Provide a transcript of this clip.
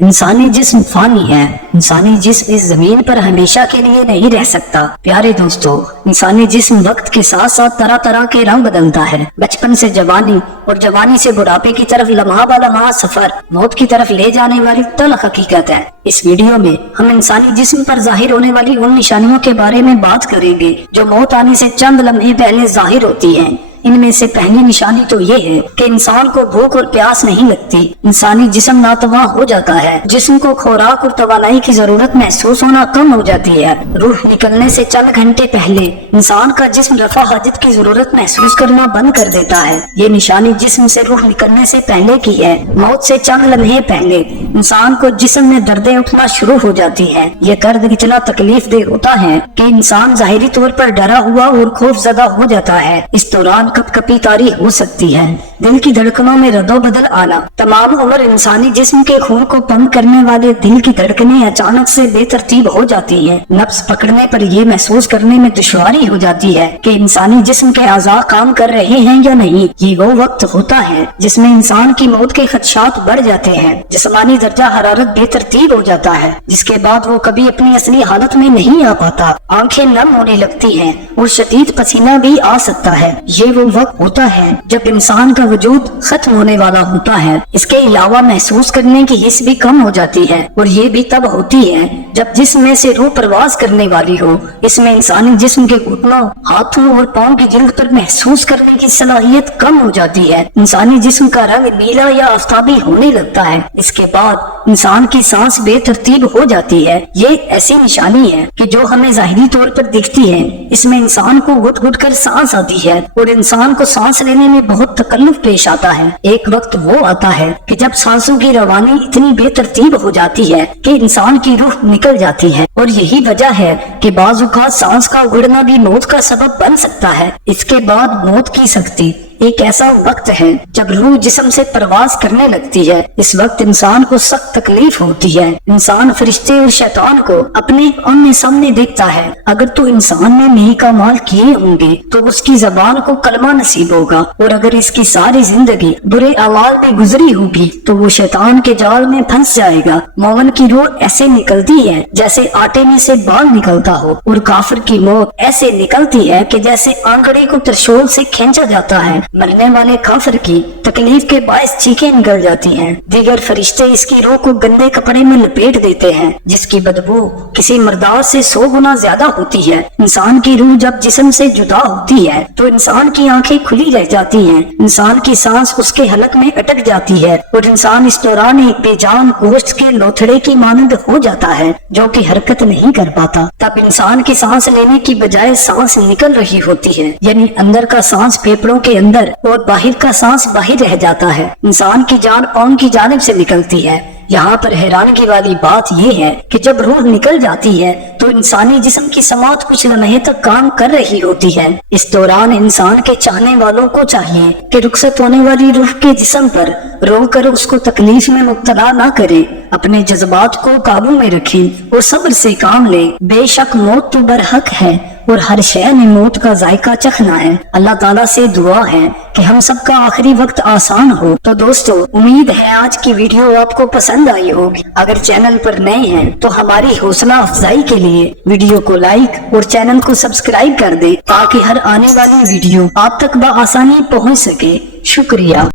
انسانی جسم فانی ہے، انسانی جسم اس زمین پر ہمیشہ کے لیے نہیں رہ سکتا۔ پیارے دوستو، انسانی جسم وقت کے ساتھ ساتھ طرح طرح کے رنگ بدلتا ہے، بچپن سے جوانی اور جوانی سے بڑھاپے کی طرف لمحہ بہ لمحہ سفر موت کی طرف لے جانے والی تلخ حقیقت ہے۔ اس ویڈیو میں ہم انسانی جسم پر ظاہر ہونے والی ان نشانیوں کے بارے میں بات کریں گے جو موت آنے سے چند لمحے پہلے ظاہر ہوتی ہیں۔ ان میں سے پہلی نشانی تو یہ ہے کہ انسان کو بھوک اور پیاس نہیں لگتی، انسانی جسم ناتواں ہو جاتا ہے، جسم کو خوراک اور توانائی کی ضرورت محسوس ہونا کم ہو جاتی ہے۔ روح نکلنے سے چند گھنٹے پہلے انسان کا جسم رفع حاجت کی ضرورت محسوس کرنا بند کر دیتا ہے۔ یہ نشانی جسم سے روح نکلنے سے پہلے کی ہے۔ موت سے چند لمحے پہلے انسان کو جسم میں دردیں اٹھنا شروع ہو جاتی ہے۔ یہ درد اتنا تکلیف دہ ہوتا ہے کہ انسان ظاہری طور پر ڈرا ہوا اور خوف زدہ ہو جاتا ہے۔ اس دوران کپ کپی طاری ہو سکتی ہے، دل کی دھڑکنوں میں رد و بدل آنا، تمام عمر انسانی جسم کے خون کو پمپ کرنے والے دل کی دھڑکنیں اچانک سے بے ترتیب ہو جاتی ہیں۔ نفس پکڑنے پر یہ محسوس کرنے میں دشواری ہو جاتی ہے کہ انسانی جسم کے اعضاء کام کر رہے ہیں یا نہیں۔ یہ وہ وقت ہوتا ہے جس میں انسان کی موت کے خدشات بڑھ جاتے ہیں، جسمانی درجہ حرارت بے ترتیب ہو جاتا ہے، جس کے بعد وہ کبھی اپنی اصلی حالت میں نہیں آ پاتا، آنکھیں نم ہونے لگتی ہیں اور شدید پسینہ بھی آ سکتا ہے۔ یہ وہ وقت ہوتا ہے جب انسان کا وجود ختم ہونے والا ہوتا ہے۔ اس کے علاوہ محسوس کرنے کی حس بھی کم ہو جاتی ہے، اور یہ بھی تب ہوتی ہے جب جسم میں سے روح پرواز کرنے والی ہو۔ اس میں انسانی جسم کے گھٹنوں، ہاتھوں اور پاؤں کی جلد پر محسوس کرنے کی صلاحیت کم ہو جاتی ہے۔ انسانی جسم کا رنگ نیلا یا آفتابی ہونے لگتا ہے۔ اس کے بعد انسان کی سانس بے ترتیب ہو جاتی ہے۔ یہ ایسی نشانی ہے کہ جو ہمیں ظاہری طور پر دکھتی ہے۔ اس میں انسان کو گھٹ گھٹ کر سانس آتی ہے اور انسان کو سانس لینے میں بہت تکلف پیش آتا ہے۔ ایک وقت وہ آتا ہے کہ جب سانسوں کی روانی اتنی بے ترتیب ہو جاتی ہے کہ انسان کی روح نکل جاتی ہے، اور یہی وجہ ہے کہ بعض اوقات سانس کا اگڑنا بھی موت کا سبب بن سکتا ہے۔ اس کے بعد موت کی سختی ایک ایسا وقت ہے جب روح جسم سے پرواز کرنے لگتی ہے۔ اس وقت انسان کو سخت تکلیف ہوتی ہے۔ انسان فرشتے اور شیطان کو اپنے آمنے سامنے دیکھتا ہے۔ اگر تو انسان نے نیک اعمال کیے ہوں گے تو اس کی زبان کو کلمہ نصیب ہوگا، اور اگر اس کی ساری زندگی برے اعمال میں گزری ہوگی تو وہ شیطان کے جال میں پھنس جائے گا۔ مومن کی روح ایسے نکلتی ہے جیسے آٹے میں سے بال نکلتا ہو، اور کافر کی موت ایسے نکلتی ہے کہ جیسے آنگڑے کو ترشول سے کھینچا جاتا ہے۔ مرنے والے کافر کی تکلیف کے باعث چیخیں نکل جاتی ہیں۔ دیگر فرشتے اس کی روح کو گندے کپڑے میں لپیٹ دیتے ہیں، جس کی بدبو کسی مردار سے 100 گنا زیادہ ہوتی ہے۔ انسان کی روح جب جسم سے جدا ہوتی ہے تو انسان کی آنکھیں کھلی رہ جاتی ہیں، انسان کی سانس اس کے حلق میں اٹک جاتی ہے، اور انسان اس دوران ایک بے جان گوشت کے لوتھڑے کی مانند ہو جاتا ہے جو کہ حرکت نہیں کر پاتا۔ تب انسان کی سانس لینے کی بجائے سانس نکل رہی ہوتی ہے، یعنی اندر کا سانس پھیپھڑوں کے اندر اور باہر کا سانس باہر رہ جاتا ہے۔ انسان کی جان پاؤں کی جانب سے نکلتی ہے۔ یہاں پر حیرانگی والی بات یہ ہے کہ جب روح نکل جاتی ہے تو انسانی جسم کی سماعت کچھ لمحے تک کام کر رہی ہوتی ہے۔ اس دوران انسان کے چاہنے والوں کو چاہیے کہ رخصت ہونے والی روح کے جسم پر رو کر اس کو تکلیف میں مبتلا نہ کریں، اپنے جذبات کو قابو میں رکھیں اور صبر سے کام لیں۔ بے شک موت تو برحق ہے اور ہر شے نے موت کا ذائقہ چکھنا ہے۔ اللہ تعالیٰ سے دعا ہے کہ ہم سب کا آخری وقت آسان ہو۔ تو دوستو، امید ہے آج کی ویڈیو آپ کو پسند آئی ہوگی۔ اگر چینل پر نئے ہیں تو ہماری حوصلہ افزائی کے لیے ویڈیو کو لائک اور چینل کو سبسکرائب کر دیں تاکہ ہر آنے والی ویڈیو آپ تک بآسانی پہنچ سکے۔ شکریہ۔